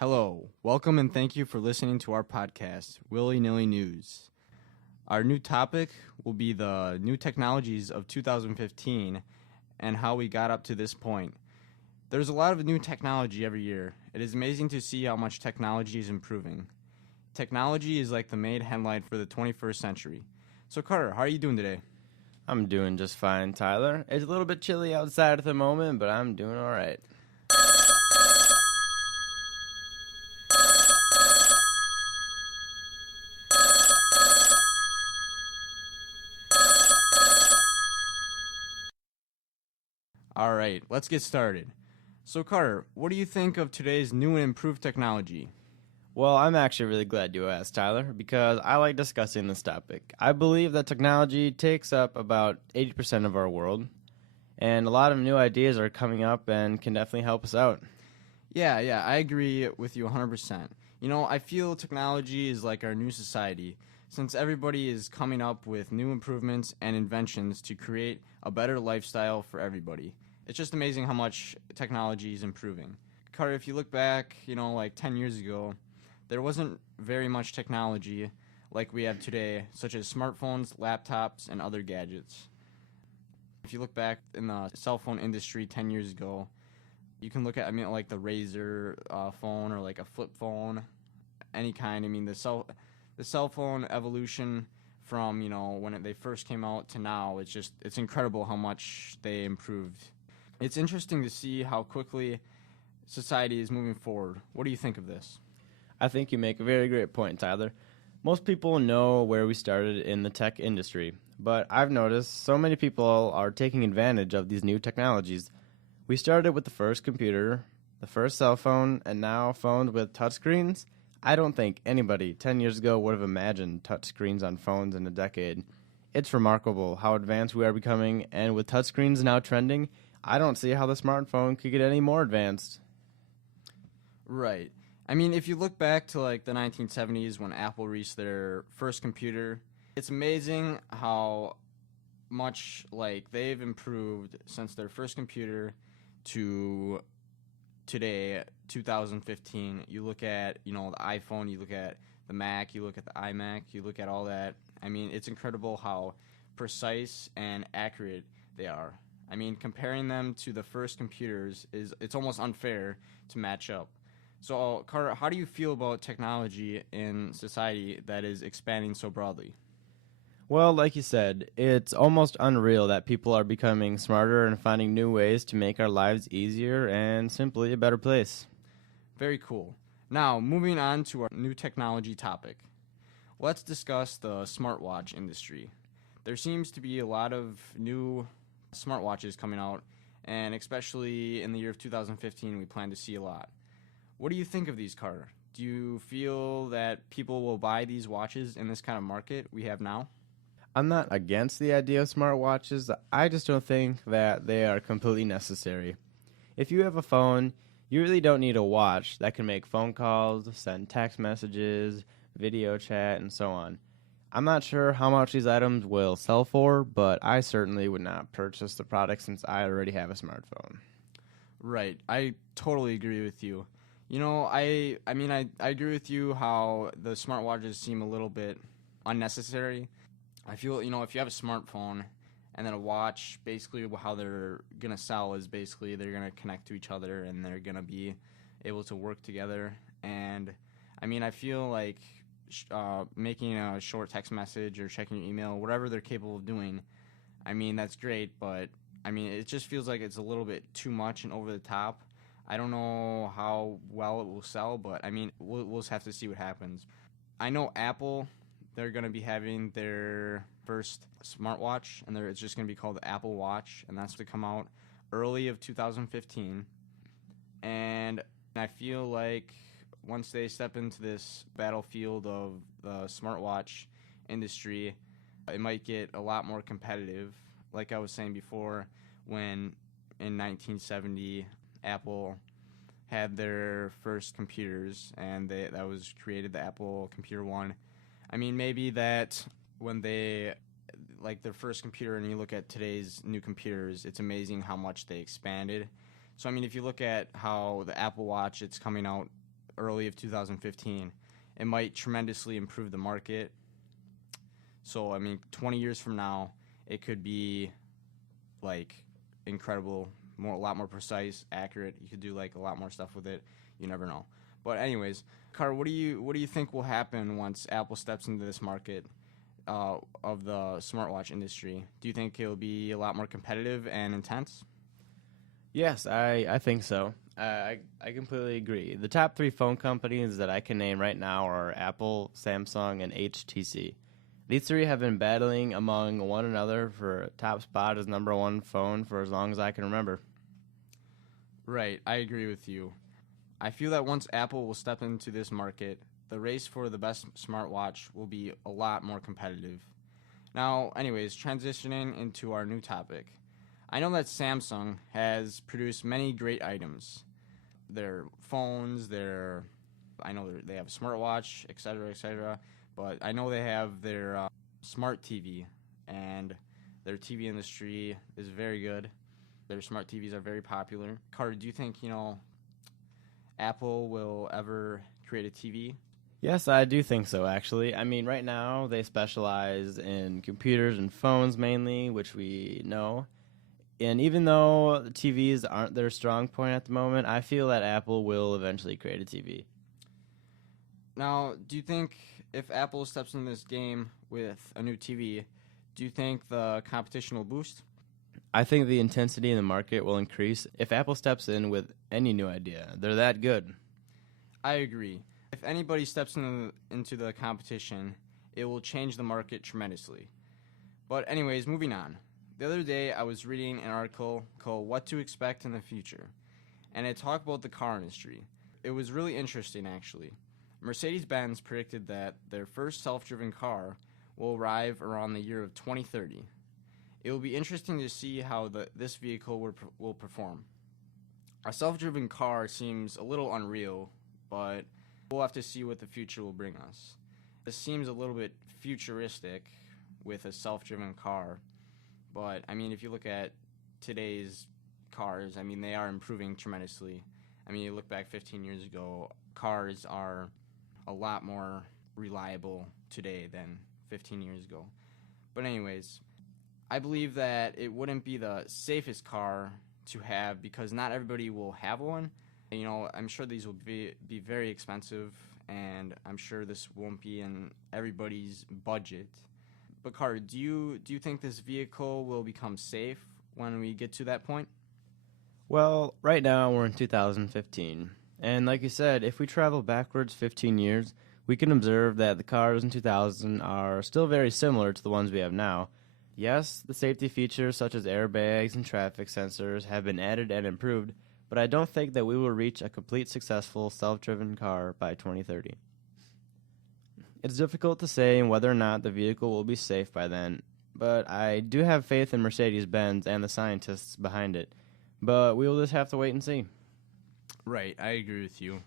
Hello, welcome and thank you for listening to our podcast, Willy Nilly News. Our new topic will be the new technologies of 2015 and how we got up to this point. There's a lot of new technology every year. It is amazing to see how much technology is improving. Technology is like the main headline for the 21st century. So Carter, how are you doing today? I'm doing just fine, Tyler. It's a little bit chilly outside at the moment, but I'm doing all right. All right, let's get started. So Carter, what do you think of today's new and improved technology? Well, I'm actually really glad you asked, Tyler, because I like discussing this topic. I believe that technology takes up about 80% of our world, and a lot of new ideas are coming up and can definitely help us out. Yeah, I agree with you 100%. I feel technology is like our new society, since everybody is coming up with new improvements and inventions to create a better lifestyle for everybody. It's just amazing how much technology is improving. Carter, if you look back, like 10 years ago, there wasn't very much technology like we have today, such as smartphones, laptops, and other gadgets. If you look back in the cell phone industry 10 years ago, you can look at, like the Razor phone or like a flip phone, any kind. The cell phone evolution from, when they first came out to now, it's incredible how much they improved. It's interesting to see how quickly society is moving forward. What do you think of this? I think you make a very great point, Tyler. Most people know where we started in the tech industry, but I've noticed so many people are taking advantage of these new technologies. We started with the first computer, the first cell phone, and now phones with touchscreens. I don't think anybody 10 years ago would have imagined touchscreens on phones in a decade. It's remarkable how advanced we are becoming, and with touchscreens now trending, I don't see how the smartphone could get any more advanced. Right. If you look back to like the 1970s when Apple released their first computer, it's amazing how much like they've improved since their first computer to today, 2015. You look at, the iPhone, you look at the Mac, you look at the iMac, you look at all that. It's incredible how precise and accurate they are. Comparing them to the first computers it's almost unfair to match up. So, Carter, how do you feel about technology in society that is expanding so broadly? Well, like you said, it's almost unreal that people are becoming smarter and finding new ways to make our lives easier and simply a better place. Very cool. Now, moving on to our new technology topic. Let's discuss the smartwatch industry. There seems to be a lot of new smartwatches coming out, and especially in the year of 2015, we plan to see a lot. What do you think of these, Carter? Do you feel that people will buy these watches in this kind of market we have now? I'm not against the idea of smartwatches. I just don't think that they are completely necessary. If you have a phone, you really don't need a watch that can make phone calls, send text messages, video chat, and so on. I'm not sure how much these items will sell for, but I certainly would not purchase the product since I already have a smartphone. Right. I totally agree with you. I agree with you how the smartwatches seem a little bit unnecessary. I feel, if you have a smartphone and then a watch, basically how they're going to sell is basically they're going to connect to each other and they're going to be able to work together. And, I feel like making a short text message or checking your email, whatever they're capable of doing, that's great, but, it just feels like it's a little bit too much and over the top. I don't know how well it will sell, but we'll just have to see what happens. I know Apple, they're going to be having their first smartwatch, and it's just going to be called the Apple Watch, and that's to come out early of 2015. And I feel like once they step into this battlefield of the smartwatch industry, it might get a lot more competitive. Like I was saying before, when in 1970 Apple had their first computers, and that was created, the Apple Computer 1. Maybe that when they, like their first computer, and you look at today's new computers, it's amazing how much they expanded. So, if you look at how the Apple Watch, it's coming out early of 2015. It might tremendously improve the market. So, I mean, 20 years from now, it could be, like, incredible, a lot more precise, accurate. You could do, like, a lot more stuff with it. You never know. But anyways, Carter, what do you think will happen once Apple steps into this market of the smartwatch industry? Do you think it'll be a lot more competitive and intense? Yes, I think so. I completely agree. The top 3 phone companies that I can name right now are Apple, Samsung, and HTC. These 3 have been battling among one another for a top spot as #1 phone for as long as I can remember. Right, I agree with you. I feel that once Apple will step into this market, the race for the best smartwatch will be a lot more competitive. Now, anyways, transitioning into our new topic. I know that Samsung has produced many great items. Their phones, I know they have a smartwatch, etc., but I know they have their smart TV, and their TV industry is very good. Their smart TVs are very popular. Carter, do you think, Apple will ever create a TV? Yes, I do think so, actually. I mean, right now they specialize in computers and phones mainly, which we know. And even though the TVs aren't their strong point at the moment, I feel that Apple will eventually create a TV. Now, do you think if Apple steps in this game with a new TV, do you think the competition will boost? I think the intensity in the market will increase if Apple steps in with any new idea. They're that good. I agree. If anybody steps into the competition, it will change the market tremendously. But anyways, moving on. The other day, I was reading an article called What to Expect in the Future, and it talked about the car industry. It was really interesting, actually. Mercedes-Benz predicted that their first self-driven car will arrive around the year of 2030. It will be interesting to see how this vehicle will perform. A self-driven car seems a little unreal, but we'll have to see what the future will bring us. This seems a little bit futuristic with a self-driven car, but I mean, if you look at today's cars, I mean, they are improving tremendously. I mean, you look back 15 years ago, cars are a lot more reliable today than 15 years ago. But anyways, I believe that it wouldn't be the safest car to have because not everybody will have one. I'm sure these will be very expensive, and I'm sure this won't be in everybody's budget. But Carter, do you think this vehicle will become safe when we get to that point? Well, right now we're in 2015. And like you said, if we travel backwards 15 years, we can observe that the cars in 2000 are still very similar to the ones we have now. Yes, the safety features such as airbags and traffic sensors have been added and improved, but I don't think that we will reach a complete successful self-driven car by 2030. It's difficult to say whether or not the vehicle will be safe by then, but I do have faith in Mercedes-Benz and the scientists behind it. But we will just have to wait and see. Right, I agree with you.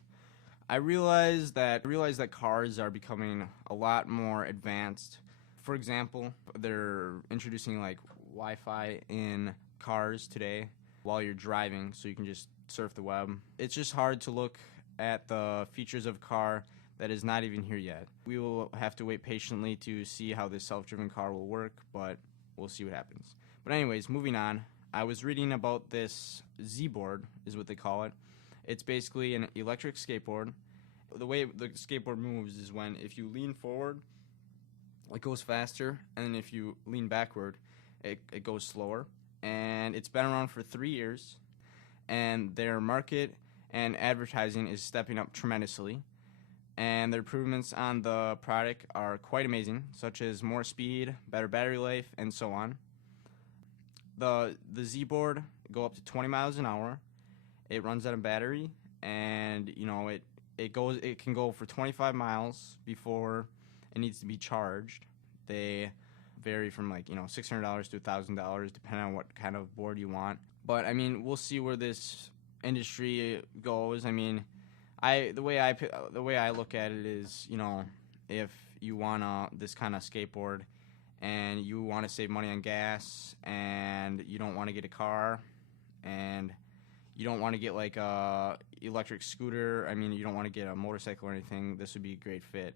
I realize that cars are becoming a lot more advanced. For example, they're introducing like Wi-Fi in cars today while you're driving, so you can just surf the web. It's just hard to look at the features of a car that is not even here yet. We will have to wait patiently to see how this self-driven car will work, but we'll see what happens. But anyways, moving on. I was reading about this Z-board, is what they call it. It's basically an electric skateboard. The way the skateboard moves is when if you lean forward, it goes faster, and if you lean backward, it goes slower. And it's been around for 3 years, and their market and advertising is stepping up tremendously. And their improvements on the product are quite amazing, such as more speed, better battery life, and so on. The Z-board go up to 20 miles an hour. It runs on a battery, and it can go for 25 miles before it needs to be charged. They vary from $600 to $1,000 depending on what kind of board you want. But I mean, we'll see where this industry goes. I mean, the way I look at it is, if you want this kind of skateboard and you want to save money on gas and you don't want to get a car and you don't want to get like a electric scooter. I mean, you don't want to get a motorcycle or anything. This would be a great fit.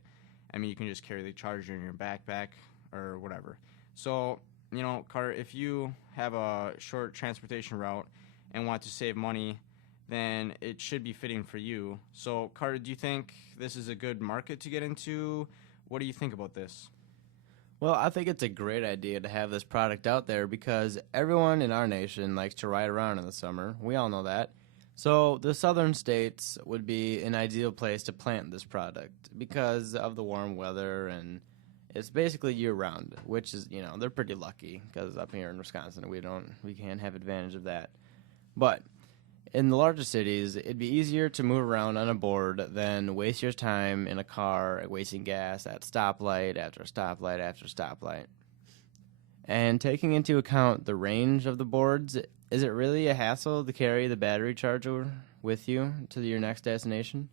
I mean, you can just carry the charger in your backpack or whatever. So, you know, Carter, if you have a short transportation route and want to save money, then it should be fitting for you. So, Carter, do you think this is a good market to get into? What do you think about this? Well, I think it's a great idea to have this product out there because everyone in our nation likes to ride around in the summer. We all know that. So the southern states would be an ideal place to plant this product because of the warm weather, and it's basically year-round, which is, you know, they're pretty lucky because up here in Wisconsin we can't have advantage of that. But in the larger cities, it'd be easier to move around on a board than waste your time in a car wasting gas at stoplight after stoplight after stoplight. And taking into account the range of the boards, is it really a hassle to carry the battery charger with you to your next destination?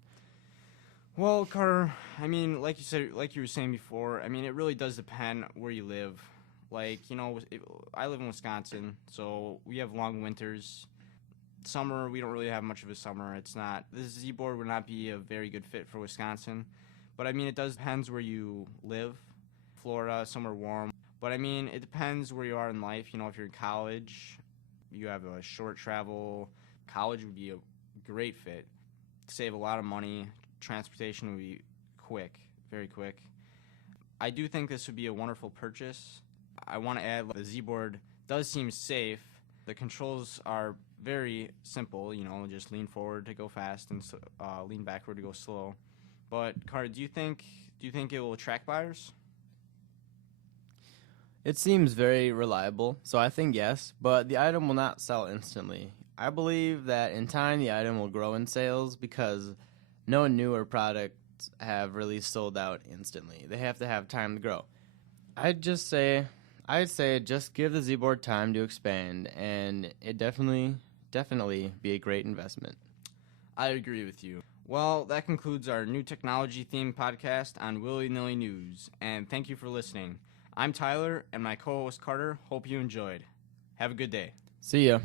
Well, Carter, I mean, like you said, like you were saying before, I mean, it really does depend where you live. Like, you know, I live in Wisconsin, so we have long winters. Summer, we don't really have much of a summer. This Z-board would not be a very good fit for Wisconsin. But, I mean, it does depends where you live. Florida, somewhere warm. But, I mean, it depends where you are in life. You know, if you're in college, you have a short travel. College would be a great fit. Save a lot of money. Transportation would be quick, very quick. I do think this would be a wonderful purchase. I want to add, the Z-board does seem safe. The controls are very simple, you know, just lean forward to go fast and lean backward to go slow. But, Carter, do you think it will attract buyers? It seems very reliable, so I think yes, but the item will not sell instantly. I believe that in time the item will grow in sales because no newer products have really sold out instantly. They have to have time to grow. I'd say just give the Z-board time to expand, and it definitely be a great investment. I agree with you. Well, that concludes our new technology-themed podcast on Willy Nilly News, and thank you for listening. I'm Tyler, and my co-host Carter. Hope you enjoyed. Have a good day. See ya.